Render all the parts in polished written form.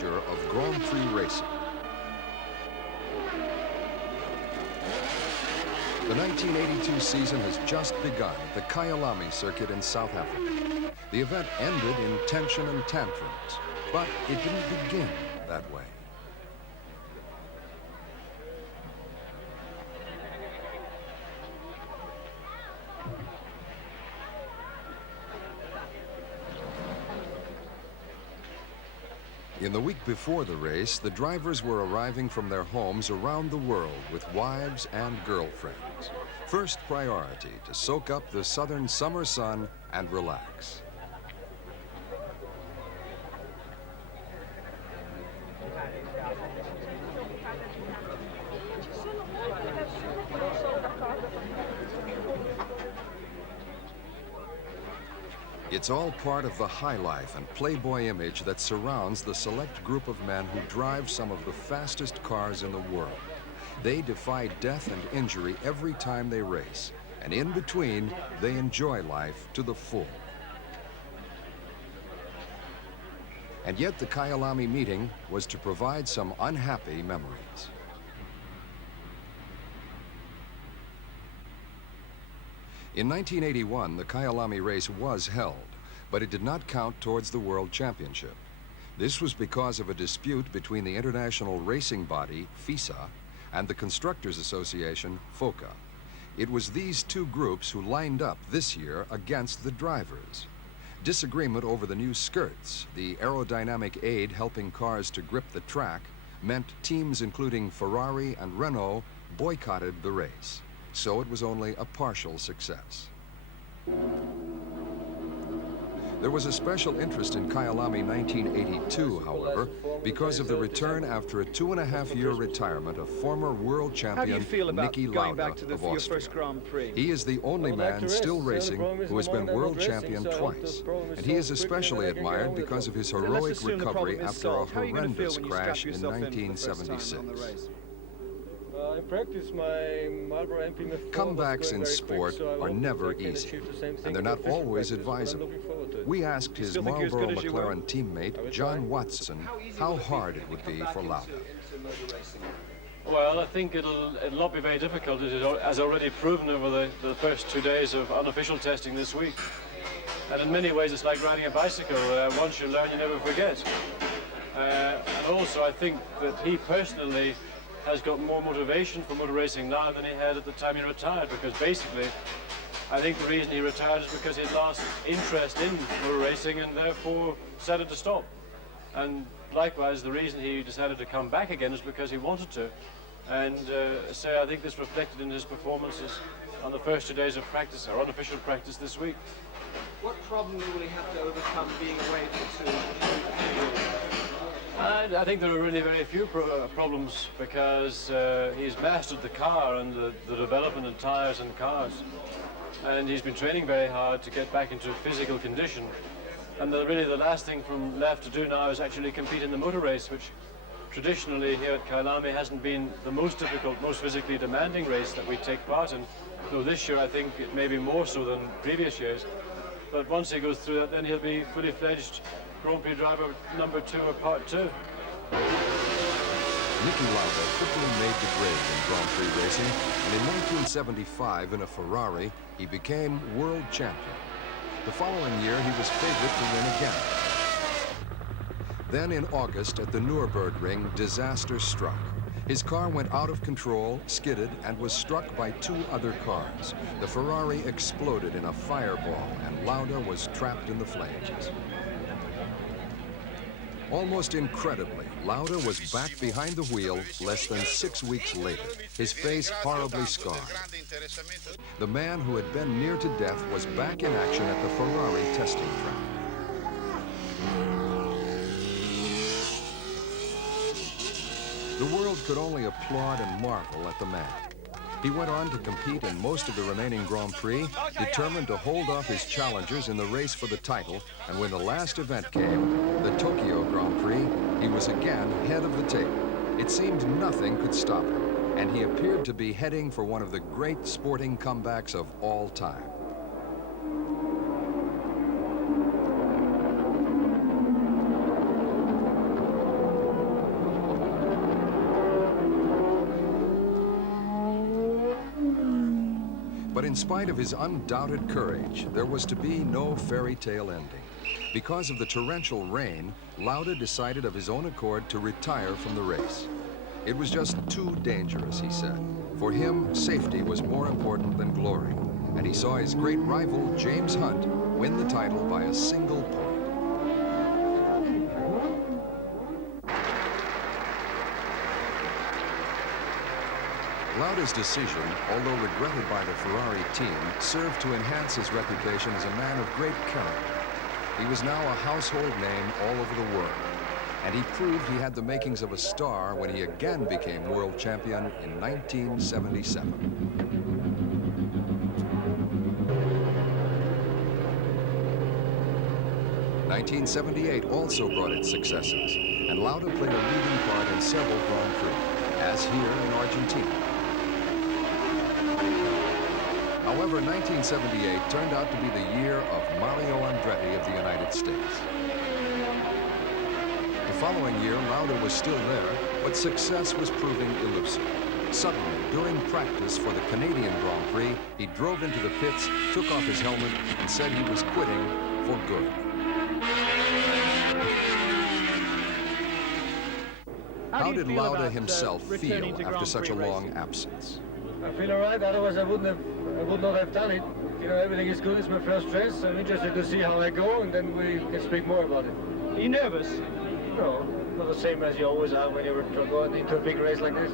pleasure of Grand Prix racing. The 1982 season has just begun at the Kaialami circuit in South Africa. The event ended in tension and tantrums, but it didn't begin that way. In the week before the race, the drivers were arriving from their homes around the world with wives and girlfriends. First priority to soak up the southern summer sun and relax. It's all part of the high life and playboy image that surrounds the select group of men who drive some of the fastest cars in the world. They defy death and injury every time they race, and in between, they enjoy life to the full. And yet the Kaialami meeting was to provide some unhappy memories. In 1981, the Kaialami Race was held, but it did not count towards the World Championship. This was because of a dispute between the international racing body, FISA, and the Constructors Association, FOCA. It was these two groups who lined up this year against the drivers. Disagreement over the new skirts, the aerodynamic aid helping cars to grip the track, meant teams including Ferrari and Renault boycotted the race. So it was only a partial success. There was a special interest in Kaialami 1982, however, because of the return after a 2.5-year retirement of former world champion Nicki Lauder of Austria. He is the only man still racing who has been world champion twice, and he is especially admired because of his heroic recovery after a horrendous crash in 1976. In practice, my Marlboro MP4 Comebacks in sport are never easy, and they're not always advisable. We asked his Marlboro McLaren teammate, John Watson, how hard it would be for Lauder. Well, I think it'll not be very difficult, as already proven over the first 2 days of unofficial testing this week. And in many ways, it's like riding a bicycle. Once you learn, you never forget. And also, I think that he personally has got more motivation for motor racing now than he had at the time he retired, because basically I think the reason he retired is because he lost interest in motor racing and therefore decided to stop. And likewise, the reason he decided to come back again is because he wanted to. And so I think this reflected in his performances on the first 2 days of practice, or unofficial practice this week. What problem will he have to overcome being away for 2 years? I think there are really very few problems, because he's mastered the car and the development of tires and cars. And he's been training very hard to get back into physical condition. And really the last thing left to do now is actually compete in the motor race, which traditionally here at Kaialami hasn't been the most difficult, most physically demanding race that we take part in. Though this year I think it may be more so than previous years. But once he goes through that, then he'll be fully fledged Grand Prix driver number 2 or part 2. Nicki Lauder quickly made the grade in Grand Prix racing, and in 1975 in a Ferrari, he became world champion. The following year, he was favorite to win again. Then in August at the Nürburgring, disaster struck. His car went out of control, skidded, and was struck by 2 other cars. The Ferrari exploded in a fireball, and Lauder was trapped in the flames. Almost incredibly, Lauder was back behind the wheel less than 6 weeks later, his face horribly scarred. The man who had been near to death was back in action at the Ferrari testing track. The world could only applaud and marvel at the man. He went on to compete in most of the remaining Grand Prix, determined to hold off his challengers in the race for the title, and when the last event came, the Tokyo Grand Prix, he was again head of the table. It seemed nothing could stop him, and he appeared to be heading for one of the great sporting comebacks of all time. But in spite of his undoubted courage, there was to be no fairy tale ending. Because of the torrential rain, Lauder decided of his own accord to retire from the race. It was just too dangerous, he said. For him, safety was more important than glory, and he saw his great rival, James Hunt, win the title by a single point. Lauder's decision, although regretted by the Ferrari team, served to enhance his reputation as a man of great character. He was now a household name all over the world, and he proved he had the makings of a star when he again became world champion in 1977. '78 also brought its successes, and Lauder played a leading part in several Grand Prix, as here in Argentina. However, 1978 turned out to be the year of Mario Andretti of the United States. The following year, Lauder was still there, but success was proving elusive. Suddenly, during practice for the Canadian Grand Prix, he drove into the pits, took off his helmet, and said he was quitting for good. How did Lauder himself feel after such a long absence? I feel all right, otherwise I would not have done it. You know, everything is good, it's my first race. I'm interested to see how I go, and then we can speak more about it. Are you nervous? No, not the same as you always are when you're going into a big race like this.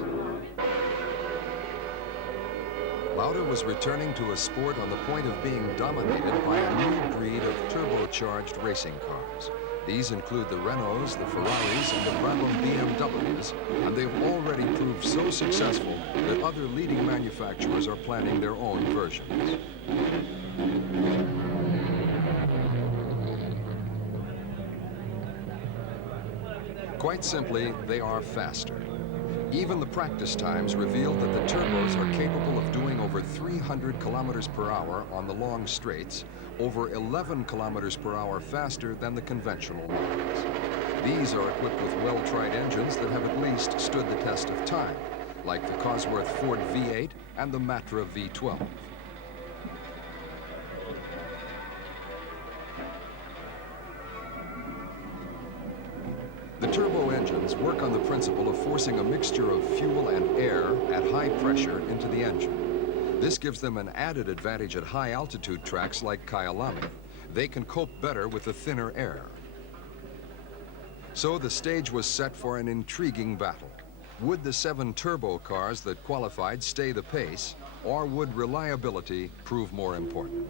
Lauder was returning to a sport on the point of being dominated by a new breed of turbocharged racing cars. These include the Renaults, the Ferraris, and the Brabham BMWs, and they've already proved so successful that other leading manufacturers are planning their own versions. Quite simply, they are faster. Even the practice times revealed that the turbos are capable of doing over 300 kilometers per hour on the long straights, over 11 kilometers per hour faster than the conventional models. These are equipped with well-tried engines that have at least stood the test of time, like the Cosworth Ford V8 and the Matra V12. The turbo engines work on the principle of forcing a mixture of fuel and air at high pressure into the engine. This gives them an added advantage at high altitude tracks like Kaialami. They can cope better with the thinner air. So the stage was set for an intriguing battle. Would the 7 turbo cars that qualified stay the pace, or would reliability prove more important?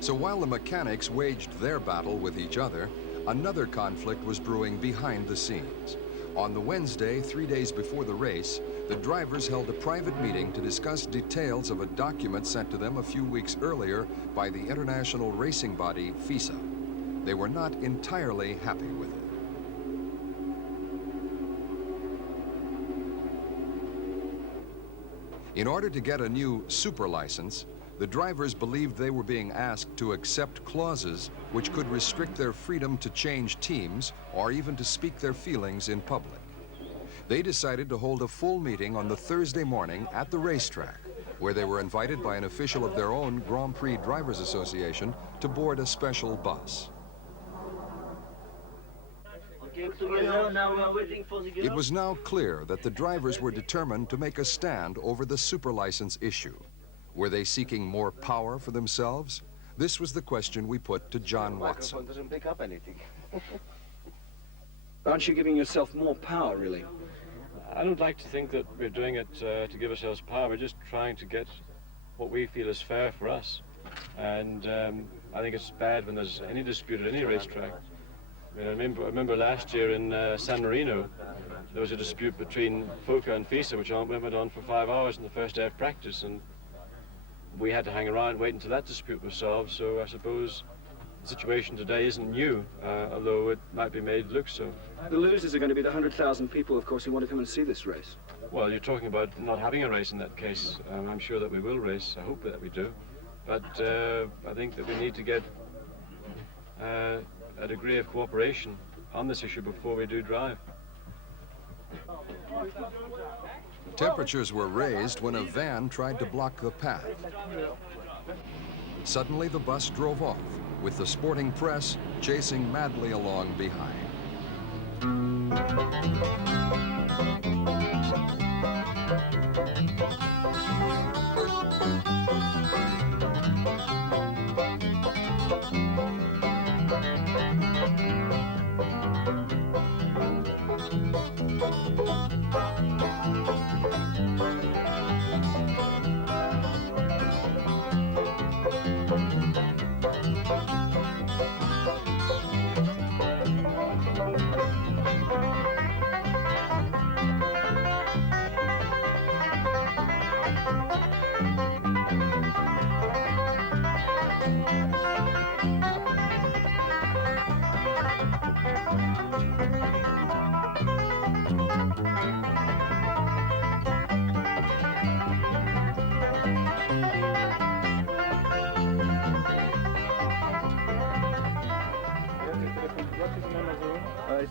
So while the mechanics waged their battle with each other, another conflict was brewing behind the scenes. On the Wednesday, 3 days before the race, the drivers held a private meeting to discuss details of a document sent to them a few weeks earlier by the international racing body, FISA. They were not entirely happy with it. In order to get a new super license, the drivers believed they were being asked to accept clauses which could restrict their freedom to change teams or even to speak their feelings in public. They decided to hold a full meeting on the Thursday morning at the racetrack, where they were invited by an official of their own Grand Prix Drivers Association to board a special bus. It was now clear that the drivers were determined to make a stand over the super license issue. Were they seeking more power for themselves? This was the question we put to John Watson. Doesn't pick up anything. Aren't you giving yourself more power, really? I don't like to think that we're doing it to give ourselves power. We're just trying to get what we feel is fair for us. And I think it's bad when there's any dispute at any racetrack. I remember last year in San Marino, there was a dispute between FOCA and FISA, which went on for 5 hours on the first day of practice. And we had to hang around and wait until that dispute was solved, so I suppose the situation today isn't new, although it might be made look so. The losers are going to be the 100,000 people, of course, who want to come and see this race. Well, you're talking about not having a race in that case. I'm sure that we will race. I hope that we do. But I think that we need to get a degree of cooperation on this issue before we do drive. Temperatures were raised when a van tried to block the path. Suddenly, the bus drove off, with the sporting press chasing madly along behind.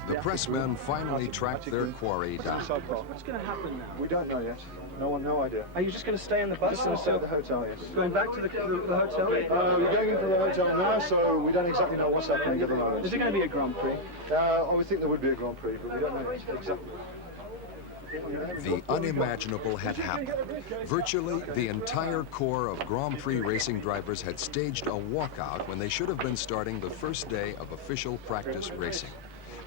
The pressmen finally tracked their quarry down. What's going to happen now? We don't know yet. No idea. Are you just going to stay in the bus? Just stay at the hotel, yes. Going back to the hotel? We're going into the hotel now, so we don't exactly know what's happening at the moment. Is it going to be a Grand Prix? I would think there would be a Grand Prix, but we don't know exactly. The unimaginable had happened. Virtually the entire corps of Grand Prix racing drivers had staged a walkout when they should have been starting the first day of official practice racing.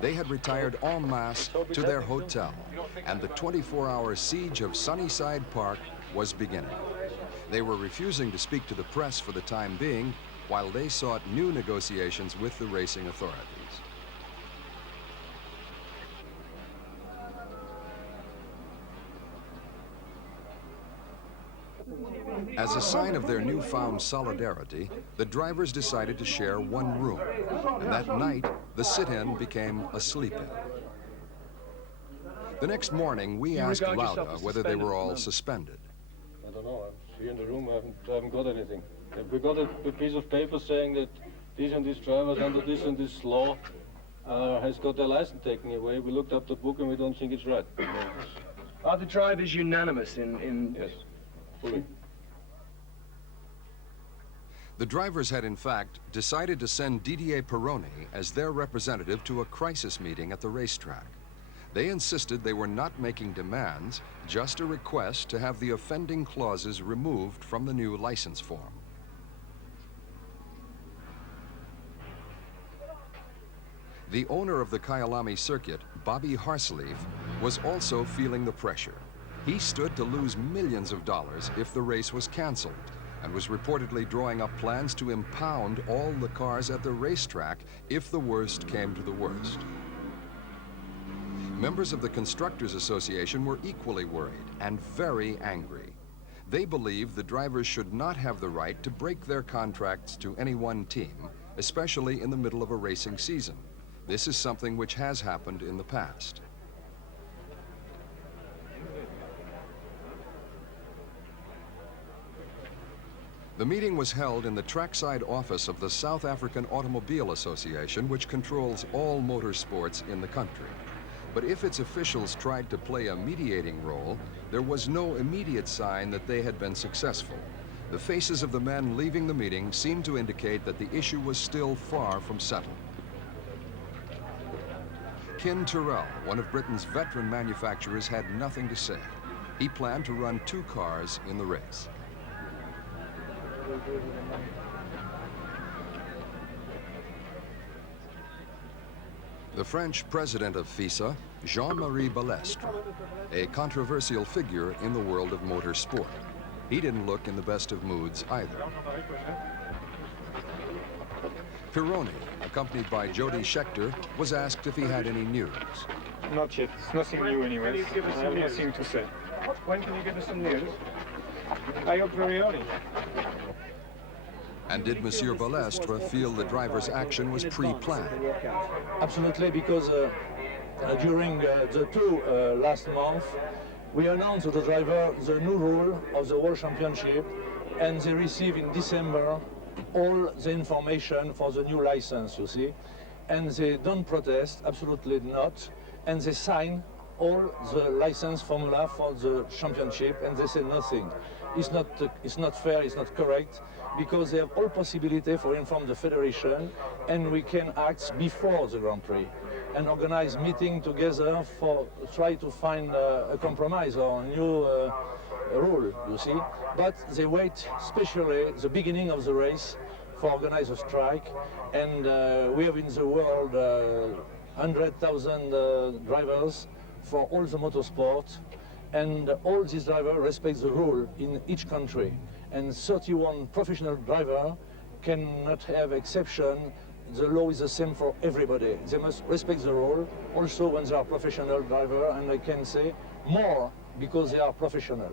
They had retired en masse to their hotel, and the 24-hour siege of Sunnyside Park was beginning. They were refusing to speak to the press for the time being, while they sought new negotiations with the racing authorities. As a sign of their newfound solidarity, the drivers decided to share one room, and that night, the sit-in became a sleep-in. The next morning, we asked Lauder whether they were all suspended. I don't know. I'm here in the room. I haven't got anything. We got a piece of paper saying that these and these drivers under this and this law has got their license taken away. We looked up the book and we don't think it's right. Are the drivers unanimous in... Yes, fully. The drivers had, in fact, decided to send Didier Pironi as their representative to a crisis meeting at the racetrack. They insisted they were not making demands, just a request to have the offending clauses removed from the new license form. The owner of the Kaialami circuit, Bobby Harsleaf, was also feeling the pressure. He stood to lose millions of dollars if the race was canceled, and was reportedly drawing up plans to impound all the cars at the racetrack if the worst came to the worst. Members of the Constructors Association were equally worried and very angry. They believed the drivers should not have the right to break their contracts to any one team, especially in the middle of a racing season. This is something which has happened in the past. The meeting was held in the trackside office of the South African Automobile Association, which controls all motorsports in the country. But if its officials tried to play a mediating role, there was no immediate sign that they had been successful. The faces of the men leaving the meeting seemed to indicate that the issue was still far from settled. Kin Terrell, one of Britain's veteran manufacturers, had nothing to say. He planned to run 2 cars in the race. The French president of FISA, Jean-Marie Balestre, a controversial figure in the world of motorsport. He didn't look in the best of moods either. Pironi, accompanied by Jody Scheckter, was asked if he had any news. Not yet. It's nothing new anyway. Can you give us I some have news? nothing to say. When can you give us some news? I hope very early. And did Monsieur Balestre feel the driver's action was pre-planned? Absolutely, because during the 2 last months, we announced to the driver the new rule of the World Championship, and they receive in December all the information for the new license, you see. and they don't protest, absolutely not, and they sign all the license formula for the championship, and they say nothing. It's not fair, it's not correct, because they have all possibility for inform the federation, and we can act before the Grand Prix and organize meeting together for try to find a compromise or a new rule, you see. But they wait, especially the beginning of the race, for organize a strike, and we have in the world 100,000 drivers for all the motorsport, and all these drivers respect the rule in each country, and 31 professional drivers cannot have exception. The law is the same for everybody. They must respect the rule, also when they are professional drivers, and I can say more because they are professional.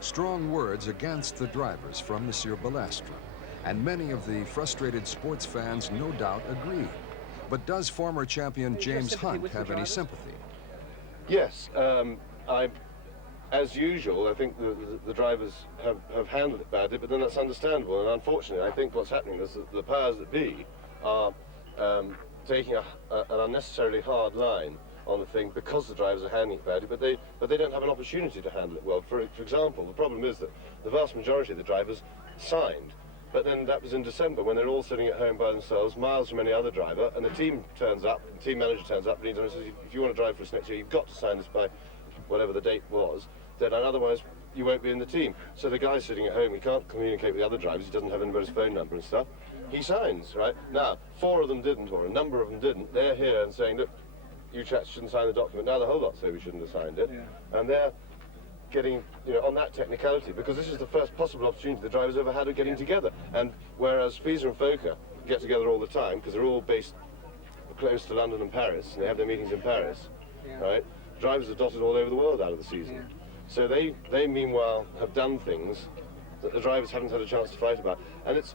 Strong words against the drivers from Monsieur Balestre, and many of the frustrated sports fans no doubt agree. But does former champion James Hunt have any sympathy? Yes, as usual, I think the drivers have handled it badly, but then that's understandable. And unfortunately, I think what's happening is that the powers that be are taking an unnecessarily hard line on the thing because the drivers are handling it badly, but they don't have an opportunity to handle it well. For example, the problem is that the vast majority of the drivers signed, but then that was in December when they're all sitting at home by themselves, miles from any other driver, and the team turns up, the team manager turns up, and he says, if you want to drive for us next year, you've got to sign this by whatever the date was, then otherwise you won't be in the team. So the guy's sitting at home, he can't communicate with the other drivers, he doesn't have anybody's phone number and stuff. He signs, right? Now, 4 of them didn't, or a number of them didn't. They're here and saying, look, you chaps shouldn't sign the document. Now the whole lot say we shouldn't have signed it. Yeah. And they're getting, on that technicality, because this is the first possible opportunity the drivers ever had of getting together. And whereas FISA and FOCA get together all the time, because they're all based close to London and Paris, and they have their meetings in Paris, right? Drivers are dotted all over the world out of the season. Yeah. So they meanwhile have done things that the drivers haven't had a chance to fight about. And it's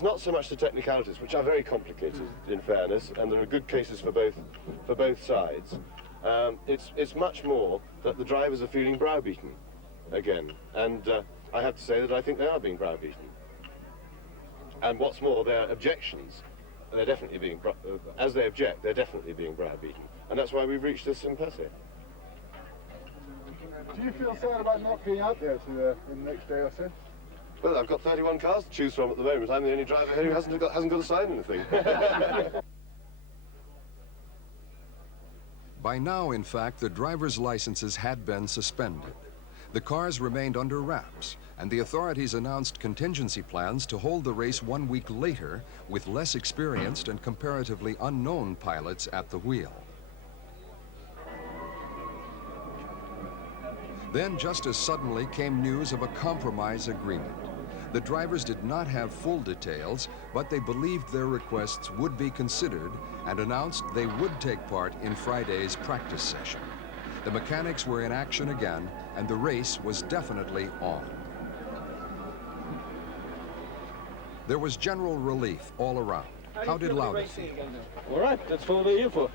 not so much the technicalities, which are very complicated in fairness, and there are good cases for both sides. It's much more that the drivers are feeling browbeaten again, and I have to say that I think they are being browbeaten. And what's more, their objections, they're definitely being, as they object, they're definitely being browbeaten, and that's why we've reached this impasse. Do you feel sad about not being out there in the next day or so? Well, I've got 31 cars to choose from at the moment. I'm the only driver here who hasn't got to sign anything. By now, in fact, the drivers' licenses had been suspended. The cars remained under wraps, and the authorities announced contingency plans to hold the race 1 week later with less experienced and comparatively unknown pilots at the wheel. Then, just as suddenly, came news of a compromise agreement. The drivers did not have full details, but they believed their requests would be considered and announced they would take part in Friday's practice session. The mechanics were in action again, and the race was definitely on. There was general relief all around. How did Lauder feel? All right, that's what we're here for.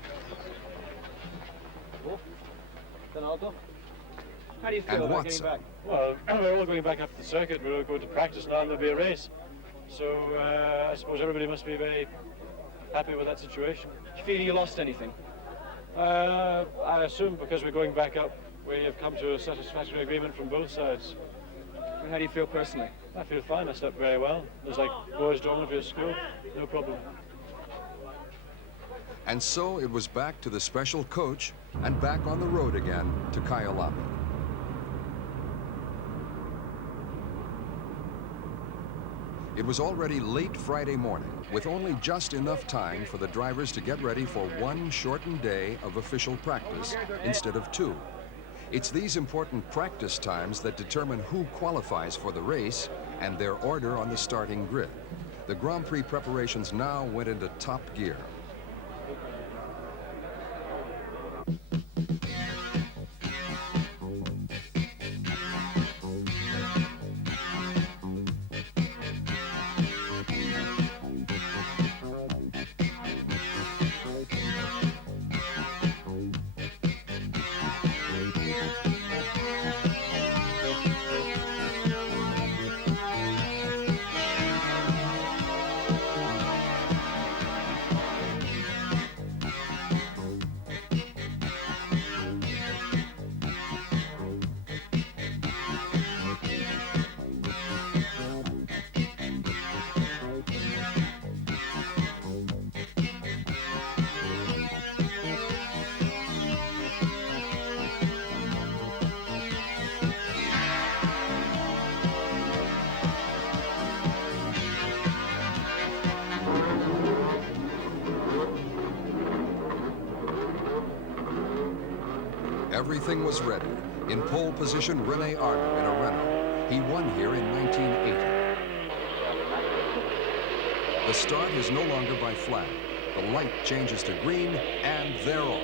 How do you feel And about what's getting back? Well, we're all going back up to the circuit. We're all going to practice now, and there'll be a race. So I suppose everybody must be very happy with that situation. Do you feel you lost anything? I assume because we're going back up, we have come to a satisfactory agreement from both sides. And how do you feel personally? I feel fine. I slept very well. It was like boys dormitory at school. No problem. And so it was back to the special coach and back on the road again to Kaialami. It was already late Friday morning, with only just enough time for the drivers to get ready for one shortened day of official practice instead of 2. It's these important practice times that determine who qualifies for the race and their order on the starting grid. The Grand Prix preparations now went into top gear. Everything was ready. In pole position, René Arnoux in a Renault. He won here in 1980. The start is no longer by flag. The light changes to green, and they're off.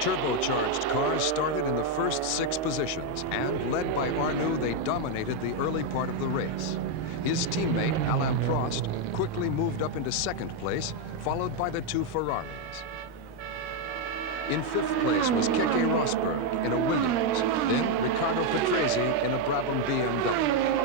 Turbocharged cars started in the first 6 positions, and led by Arnoux, they dominated the early part of the race. His teammate, Alain Prost, quickly moved up into 2nd place, followed by the 2 Ferraris. In 5th place was Keke Rosberg in a Williams, then Riccardo Patrese in a Brabham BMW.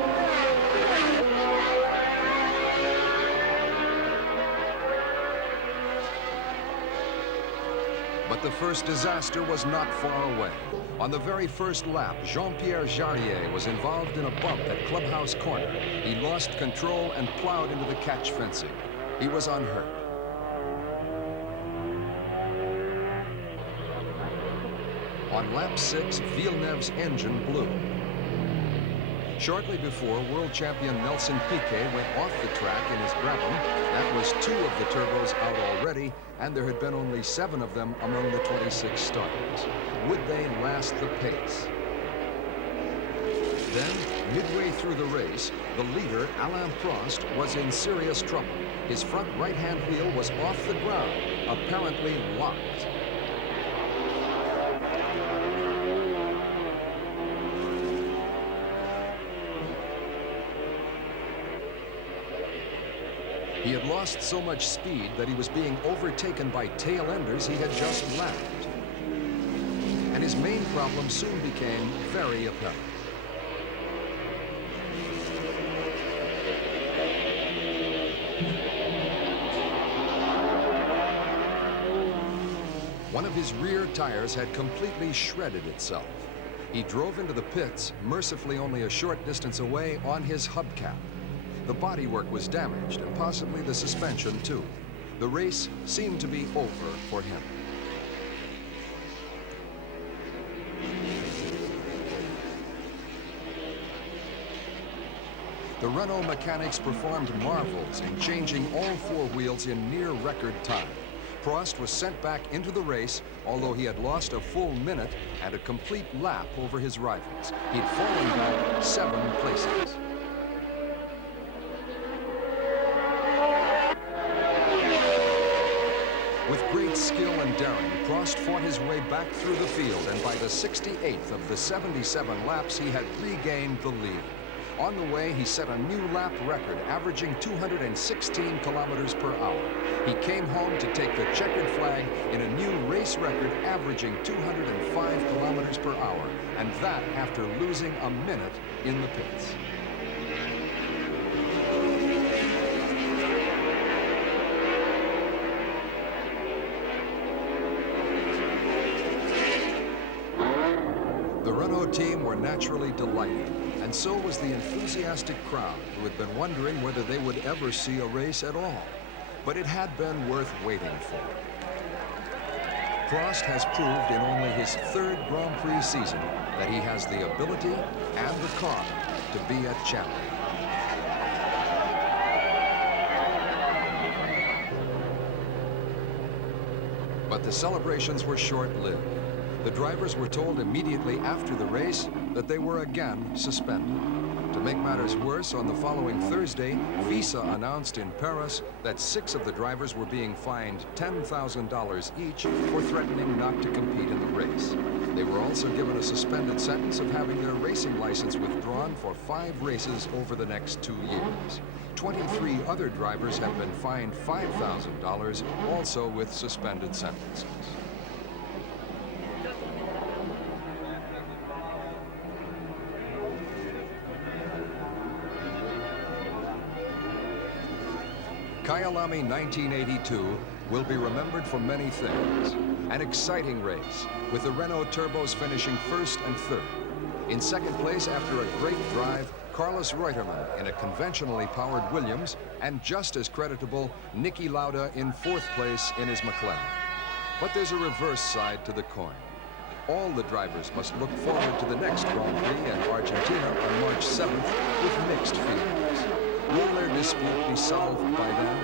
But the first disaster was not far away. On the very first lap, Jean-Pierre Jarier was involved in a bump at Clubhouse Corner. He lost control and plowed into the catch fencing. He was unhurt. On lap 6, Villeneuve's engine blew. Shortly before, world champion Nelson Piquet went off the track in his Brabham. That was 2 of the turbos out already, and there had been only 7 of them among the 26 starters. Would they last the pace? Then, midway through the race, the leader, Alain Prost, was in serious trouble. His front right-hand wheel was off the ground, apparently locked. He had lost so much speed that he was being overtaken by tail-enders he had just left. And his main problem soon became very apparent. One of his rear tires had completely shredded itself. He drove into the pits, mercifully only a short distance away, on his hubcap. The bodywork was damaged, and possibly the suspension, too. The race seemed to be over for him. The Renault mechanics performed marvels in changing all 4 wheels in near record time. Prost was sent back into the race, although he had lost a full minute and a complete lap over his rivals. He'd fallen back 7 places. With great skill and daring, Prost fought his way back through the field, and by the 68th of the 77 laps, he had regained the lead. On the way, he set a new lap record, averaging 216 kilometers per hour. He came home to take the checkered flag in a new race record, averaging 205 kilometers per hour, and that after losing a minute in the pits. The Renault team were naturally delighted, and so was the enthusiastic crowd, who had been wondering whether they would ever see a race at all. But it had been worth waiting for. Prost has proved in only his 3rd Grand Prix season that he has the ability and the car to be a champion. But the celebrations were short-lived. The drivers were told immediately after the race that they were again suspended. To make matters worse, on the following Thursday, FISA announced in Paris that 6 of the drivers were being fined $10,000 each for threatening not to compete in the race. They were also given a suspended sentence of having their racing license withdrawn for 5 races over the next 2 years. 23 other drivers have been fined $5,000, also with suspended sentences. Kaialami 1982 will be remembered for many things. An exciting race, with the Renault turbos finishing 1st and 3rd. In 2nd place after a great drive, Carlos Reutemann in a conventionally powered Williams, and just as creditable, Nicki Lauder in 4th place in his McLaren. But there's a reverse side to the coin. all the drivers must look forward to the next Grand Prix in Argentina on March 7th with mixed feelings. Will their dispute be solved by then?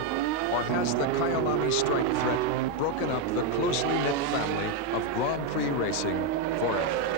Or has the Kaialami strike threat broken up the closely knit family of Grand Prix racing forever?